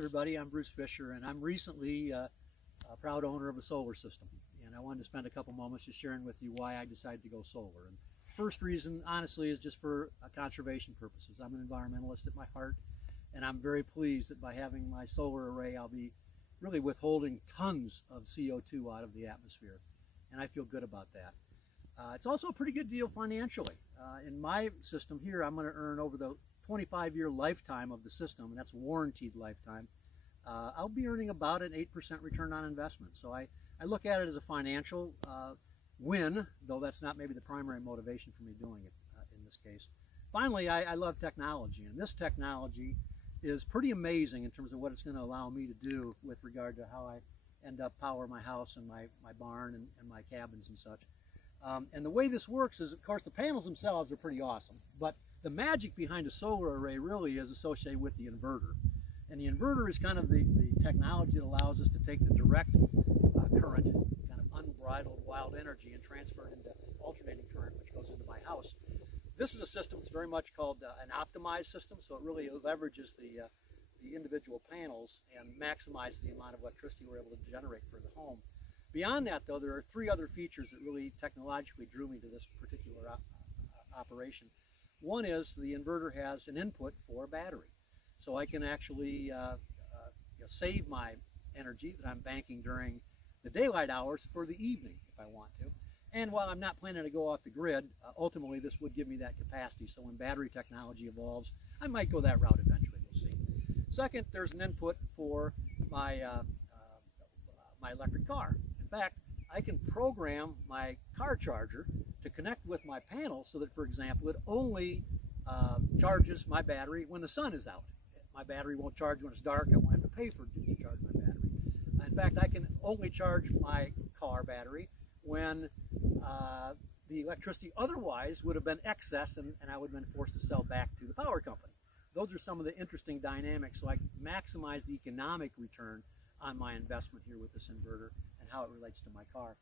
Everybody, I'm Bruce Fisher, and I'm recently a proud owner of a solar system. And I wanted to spend a couple moments just sharing with you why I decided to go solar. And first reason, honestly, is just for conservation purposes. I'm an environmentalist at my heart, and I'm very pleased that by having my solar array, I'll be really withholding tons of CO2 out of the atmosphere, and I feel good about that. It's also a pretty good deal financially. In my system here, I'm going to earn over the 25-year lifetime of the system, and that's warranted lifetime. I'll be earning about an 8% return on investment. So I look at it as a financial win, though that's not maybe the primary motivation for me doing it in this case. Finally, I love technology, and this technology is pretty amazing in terms of what it's going to allow me to do with regard to how I end up power my house and my barn and my cabins and such. And the way this works is, of course, the panels themselves are pretty awesome, but the magic behind a solar array really is associated with the inverter. And the inverter is kind of the technology that allows us to take the direct current, kind of unbridled wild energy, and transfer it into alternating current, which goes into my house. This is a system that's very much called an optimized system, so it really leverages the individual panels and maximizes the amount of electricity we're able to generate for the home. Beyond that, though, there are three other features that really technologically drew me to this particular operation. One is the inverter has an input for a battery. So I can actually save my energy that I'm banking during the daylight hours for the evening if I want to. And while I'm not planning to go off the grid, ultimately this would give me that capacity. So when battery technology evolves, I might go that route eventually, we'll see. Second, there's an input for my, my electric car. In fact, I can program my car charger to connect with my panel so that, for example, it only charges my battery when the sun is out. My battery won't charge when it's dark. I won't have to pay for it to charge my battery. In fact, I can only charge my car battery when the electricity otherwise would have been excess and I would have been forced to sell back to the power company. Those are some of the interesting dynamics, so I maximize the economic return on my investment here with this inverter and how it relates to my car.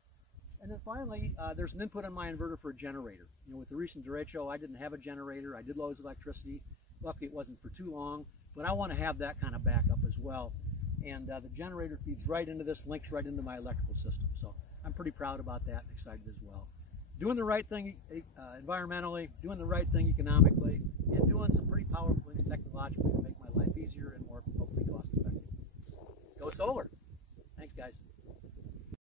And then finally, there's an input on my inverter for a generator. You know, with the recent derecho, I didn't have a generator. I did lose electricity. Luckily, it wasn't for too long, but I want to have that kind of backup as well. And the generator feeds right into this, links right into my electrical system. So I'm pretty proud about that and excited as well. Doing the right thing environmentally, doing the right thing economically, and doing some pretty powerful things technologically to make my life easier and more hopefully cost effective. Go solar. Thanks, guys.